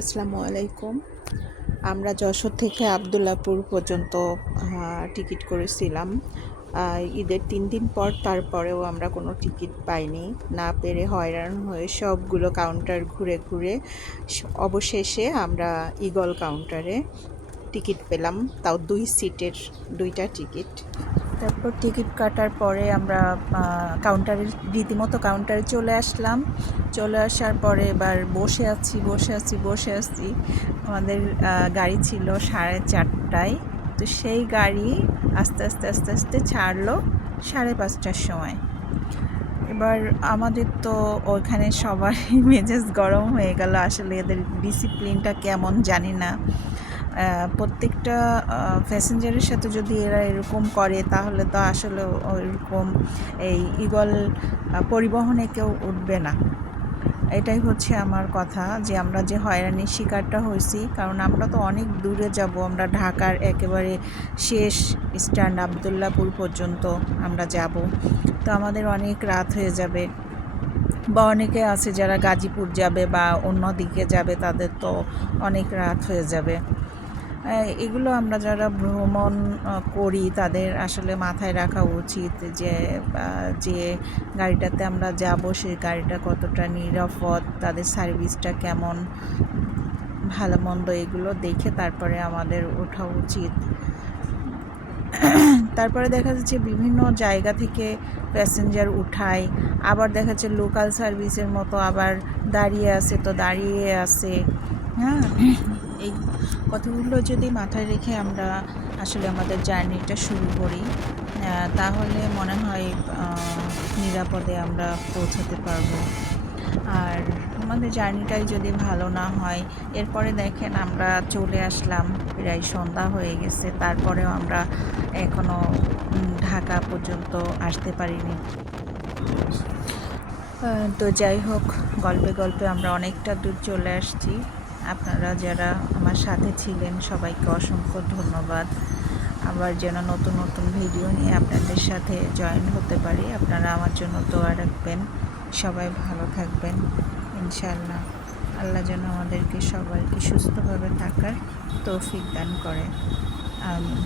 আসসালামু আলাইকুম। আমরা যশোর থেকে আবদুল্লাপুর পর্যন্ত টিকিট করেছিলাম। ঈদের তিন দিন পর তারপরেও আমরা কোনো টিকিট পাইনি। না পেরে হয়রান হয়ে সবগুলো কাউন্টার ঘুরে ঘুরে অবশেষে আমরা ইগল কাউন্টারে টিকিট পেলাম। তাও দুই সিটের দুইটা টিকিট। তারপর টিকিট কাটার পরে আমরা কাউন্টারে রীতিমতো কাউন্টারে চলে আসলাম। চলে আসার পরে এবার বসে আছি বসে আছি বসে আছি। আমাদের গাড়ি ছিল সাড়ে চারটায়। তো সেই গাড়ি আস্তে আস্তে আস্তে আস্তে ছাড়লো সাড়ে পাঁচটার সময়। এবার আমাদের তো ওইখানে সবাই মেজাজ গরম হয়ে গেল। আসলে এদের ডিসিপ্লিনটা কেমন জানি না। প্রত্যেকটা প্যাসেঞ্জারের সাথে যদি এরা এরকম করে, তাহলে তো আসলে ওইরকম এই ইগল পরিবহনে কেউ উঠবে না। এটাই হচ্ছে আমার কথা, যে আমরা যে হয়রানির শিকারটা হয়েছি, কারণ আমরা তো অনেক দূরে যাব, আমরা ঢাকার একেবারে শেষ স্ট্যান্ড আবদুল্লাপুর পর্যন্ত আমরা যাব। তো আমাদের অনেক রাত হয়ে যাবে। বা অনেকে আছে যারা গাজীপুর যাবে বা অন্য দিকে যাবে, তাদের তো অনেক রাত হয়ে যাবে। এগুলো আমরা যারা ভ্রমণ করি তাদের আসলে মাথায় রাখা উচিত যে যে গাড়িটাতে আমরা যাব সেই গাড়িটা কতটা নিরাপদ, তাদের সার্ভিসটা কেমন, ভালো মন্দ এগুলো দেখে তারপরে আমাদের ওঠা উচিত। তারপরে দেখা যাচ্ছে বিভিন্ন জায়গা থেকে প্যাসেঞ্জার উঠায়, আবার দেখা যাচ্ছে লোকাল সার্ভিসের মতো আবার দাঁড়িয়ে আছে, তো দাঁড়িয়ে আছে হ্যাঁ? এই কথাগুলো যদি মাথায় রেখে আমরা আসলে আমাদের জার্নিটা শুরু করি তাহলে মনে হয় নিরাপদে আমরা পৌঁছাতে পারব। আর আমাদের জার্নিটাই যদি ভালো না হয়, এরপরে দেখেন আমরা চলে আসলাম, প্রায় সন্ধ্যা হয়ে গেছে, তারপরেও আমরা এখনও ঢাকা পর্যন্ত আসতে পারিনি। তো যাই হোক, গল্পে গল্পে আমরা অনেকটা দূর চলে আসছি। আপনারা যারা আমার সাথে ছিলেন, সবাইকে অসংখ্য ধন্যবাদ। আবার যেন নতুন নতুন ভিডিও নিয়ে আপনাদের সাথে জয়েন হতে পারি, আপনারা আমার জন্য দোয়া রাখবেন। সবাই ভালো থাকবেন ইনশাল্লাহ আল্লাহ যেন আমাদেরকে সবাইকে সুস্থভাবে থাকার তৌফিক দান করে। আমিন।